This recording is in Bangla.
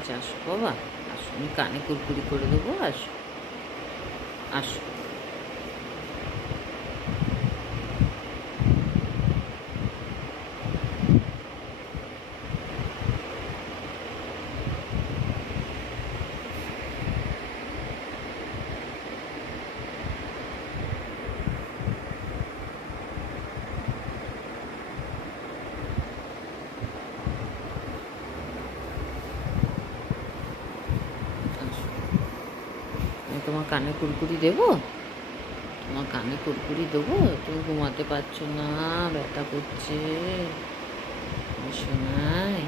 কাছে আসো বাবা, আসো, আমি কানে কুরকুরি করে দেবো, আসো, আসো। আসো, আমি তোমার কানে কুরকুরি দেবো? তোমার কানে কুরকুরি দেবো? তুমি ঘুমাতে পারছো না, ব্যথা করছে, শোনাই।